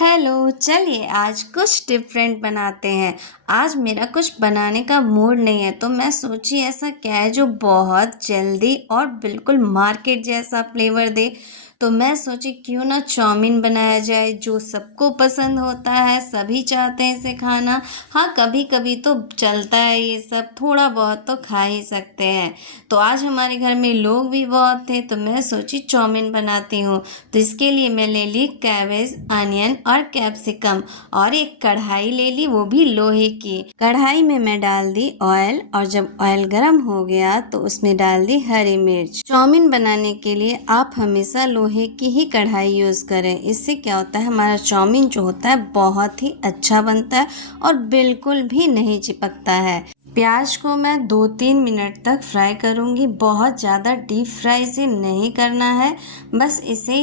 Hello, चलिए आज कुछ डिफरेंट बनाते हैं। आज मेरा कुछ बनाने का मूड नहीं है, तो मैं सोची ऐसा क्या है जो बहुत जल्दी और बिल्कुल मार्केट जैसा फ्लेवर दे। तो मैं सोची क्यों ना चाउमीन बनाया जाए, जो सबको पसंद होता है, सभी चाहते हैं इसे खाना। हाँ, कभी कभी तो चलता है, ये सब थोड़ा बहुत तो खा ही सकते हैं। तो आज हमारे घर में लोग भी बहुत थे, तो मैं सोची चाउमीन बनाती हूँ। तो इसके लिए मैं ले ली कैबेज, अनियन और कैप्सिकम, और एक कढ़ाई ले ली, वो भी लोहे की। कढ़ाई में मैं डाल दी ऑयल, और जब ऑयल गर्म हो गया तो उसमें डाल दी हरी मिर्च। चाउमीन बनाने के लिए आप हमेशा लोहे की ही कढ़ाई यूज़ करें। इससे क्या होता है, हमारा चाउमीन जो होता है बहुत ही अच्छा बनता है और बिल्कुल भी नहीं चिपकता है। प्याज को मैं 2-3 मिनट तक फ्राई करूंगी। बहुत ज़्यादा डीप फ्राई से नहीं करना है, बस इसे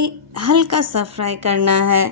हल्का सा फ्राई करना है।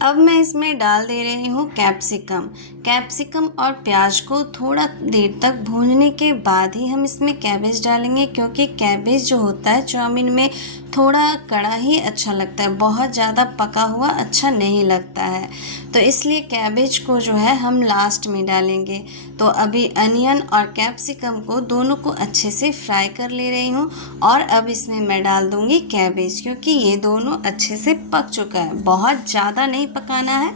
अब मैं इसमें डाल दे रही हूँ कैप्सिकम। कैप्सिकम और प्याज को थोड़ा देर तक भूनने के बाद ही हम इसमें कैबेज डालेंगे, क्योंकि कैबेज जो होता है चाउमीन में थोड़ा कड़ा ही अच्छा लगता है, बहुत ज़्यादा पका हुआ अच्छा नहीं लगता है। तो इसलिए कैबेज को जो है हम लास्ट में डालेंगे। तो अभी अनियन और कैप्सिकम को दोनों को अच्छे से फ्राई कर ले रही हूँ, और अब इसमें मैं डाल दूँगी कैबेज, क्योंकि ये दोनों अच्छे से पक चुका है। बहुत ज़्यादा नहीं पकाना है,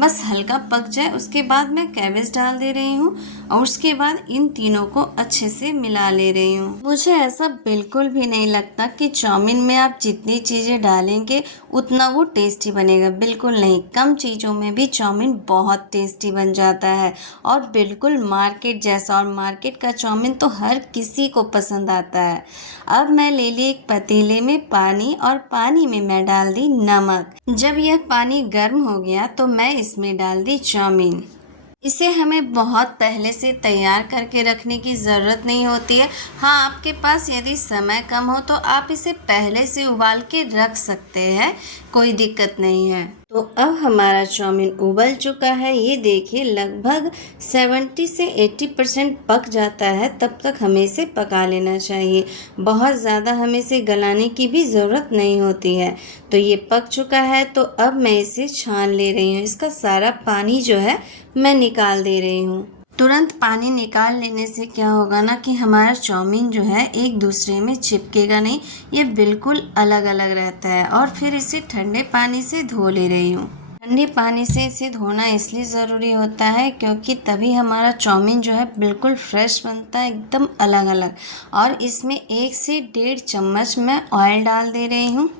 बस हल्का पक जाए उसके बाद मैं कैबेज डाल दे रही हूँ, और उसके बाद इन तीनों को अच्छे से मिला ले रही हूँ। मुझे ऐसा बिल्कुल भी नहीं लगता कि चाउमीन में आप जितनी चीज़ें डालेंगे उतना वो टेस्टी बनेगा, बिल्कुल नहीं। कम चीज़ों में भी चाउमीन बहुत टेस्टी बन जाता है, और बिल्कुल मार्केट जैसा। और मार्केट का चाउमीन तो हर किसी को पसंद आता है। अब मैं ले ली एक पतीले में पानी, और पानी में मैं डाल दी नमक। जब यह पानी गर्म हो गया तो मैं इसमें डाल दी चाउमीन। इसे हमें बहुत पहले से तैयार करके रखने की ज़रूरत नहीं होती है। हाँ, आपके पास यदि समय कम हो तो आप इसे पहले से उबाल के रख सकते हैं, कोई दिक्कत नहीं है। तो अब हमारा चाउमीन उबल चुका है, ये देखिए लगभग 70 से 80% पक जाता है। तब तक हमें इसे पका लेना चाहिए, बहुत ज़्यादा हमें इसे गलाने की भी ज़रूरत नहीं होती है। तो ये पक चुका है, तो अब मैं इसे छान ले रही हूँ। इसका सारा पानी जो है मैं निकाल दे रही हूँ। तुरंत पानी निकाल लेने से क्या होगा ना, कि हमारा चाउमीन जो है एक दूसरे में चिपकेगा नहीं, ये बिल्कुल अलग अलग रहता है। और फिर इसे ठंडे पानी से धो ले रही हूँ। ठंडे पानी से इसे धोना इसलिए ज़रूरी होता है क्योंकि तभी हमारा चाउमीन जो है बिल्कुल फ्रेश बनता है, एकदम अलग अलग। और इसमें 1 से 1.5 चम्मच मैं ऑयल डाल दे रही हूँ,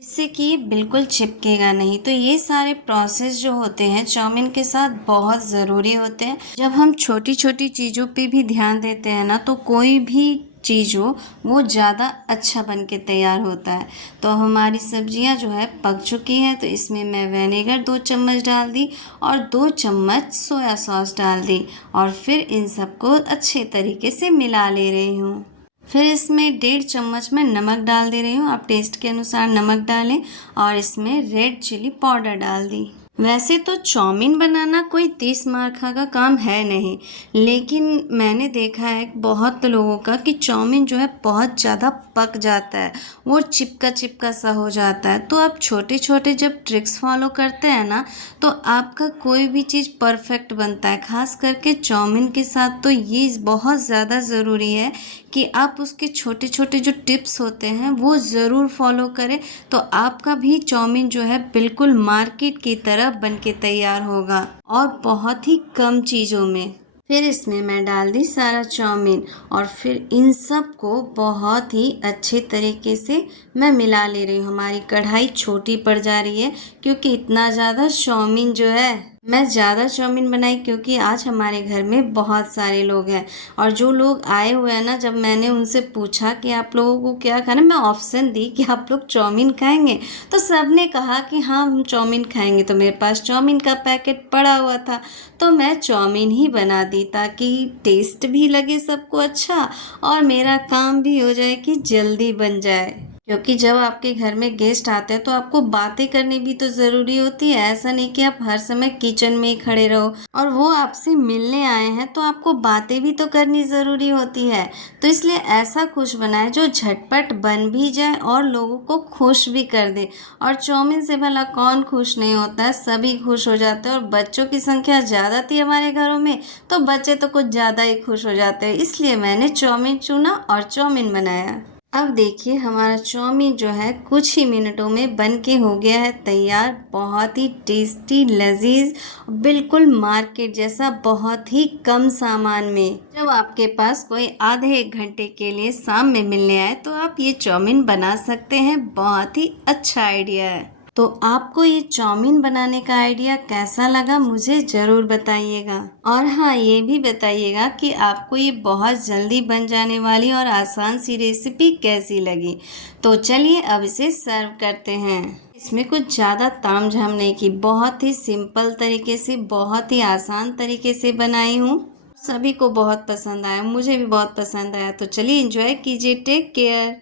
इससे कि ये बिल्कुल चिपकेगा नहीं। तो ये सारे प्रोसेस जो होते हैं चाउमीन के साथ बहुत ज़रूरी होते हैं। जब हम छोटी छोटी चीज़ों पे भी ध्यान देते हैं ना, तो कोई भी चीज़ हो वो ज़्यादा अच्छा बन के तैयार होता है। तो हमारी सब्जियां जो है पक चुकी हैं, तो इसमें मैं विनेगर 2 चम्मच डाल दी, और 2 चम्मच सोया सॉस डाल दी, और फिर इन सबको अच्छे तरीके से मिला ले रही हूँ। फिर इसमें 1.5 चम्मच मैं नमक डाल दे रही हूँ, आप टेस्ट के अनुसार नमक डालें। और इसमें रेड चिली पाउडर डाल दी। वैसे तो चाउमीन बनाना कोई 30 मार्का का काम है नहीं, लेकिन मैंने देखा है बहुत लोगों का कि चाउमीन जो है बहुत ज़्यादा पक जाता है, वो चिपका चिपका सा हो जाता है। तो आप छोटे छोटे जब ट्रिक्स फॉलो करते हैं ना, तो आपका कोई भी चीज़ परफेक्ट बनता है। खास करके चाउमीन के साथ तो ये बहुत ज़्यादा ज़रूरी है कि आप उसके छोटे छोटे जो टिप्स होते हैं वो ज़रूर फॉलो करें, तो आपका भी चाउमीन जो है बिल्कुल मार्केट की तरह बन के तैयार होगा, और बहुत ही कम चीज़ों में। फिर इसमें मैं डाल दी सारा चाउमीन, और फिर इन सब को बहुत ही अच्छे तरीके से मैं मिला ले रही हूँ। हमारी कढ़ाई छोटी पड़ जा रही है क्योंकि इतना ज़्यादा चाउमीन जो है मैं ज़्यादा चाउमीन बनाई क्योंकि आज हमारे घर में बहुत सारे लोग हैं और जो लोग आए हुए हैं ना, जब मैंने उनसे पूछा कि आप लोगों को क्या खाना, मैं ऑप्शन दी कि आप लोग चाउमीन खाएंगे, तो सब ने कहा कि हाँ हम चाउमीन खाएंगे। तो मेरे पास चाउमीन का पैकेट पड़ा हुआ था, तो मैं चाउमीन ही बना दी ताकि टेस्ट भी लगे सबको अच्छा और मेरा काम भी हो जाए कि जल्दी बन जाए। क्योंकि जब आपके घर में गेस्ट आते हैं तो आपको बातें करनी भी तो ज़रूरी होती है। ऐसा नहीं कि आप हर समय किचन में ही खड़े रहो, और वो आपसे मिलने आए हैं तो आपको बातें भी तो करनी ज़रूरी होती है। तो इसलिए ऐसा कुछ बनाए जो झटपट बन भी जाए और लोगों को खुश भी कर दे। और चाउमीन से भला कौन खुश नहीं होता है, सभी खुश हो जाते हैं। और बच्चों की संख्या ज़्यादा थी हमारे घरों में, तो बच्चे तो कुछ ज़्यादा ही खुश हो जाते हैं। इसलिए मैंने चाउमीन चुना और चाउमीन बनाया। अब देखिए हमारा चाउमीन जो है कुछ ही मिनटों में बन के हो गया है तैयार। बहुत ही टेस्टी, लजीज, बिल्कुल मार्केट जैसा, बहुत ही कम सामान में। जब आपके पास कोई आधे एक घंटे के लिए शाम में मिलने आए तो आप ये चाउमीन बना सकते हैं। बहुत ही अच्छा आइडिया है। तो आपको ये चाउमीन बनाने का आइडिया कैसा लगा मुझे ज़रूर बताइएगा। और हाँ, ये भी बताइएगा कि आपको ये बहुत जल्दी बन जाने वाली और आसान सी रेसिपी कैसी लगी। तो चलिए अब इसे सर्व करते हैं। इसमें कुछ ज़्यादा तामझाम नहीं की, बहुत ही सिंपल तरीके से, बहुत ही आसान तरीके से बनाई हूँ। सभी को बहुत पसंद आया, मुझे भी बहुत पसंद आया। तो चलिए एंजॉय कीजिए। Take care.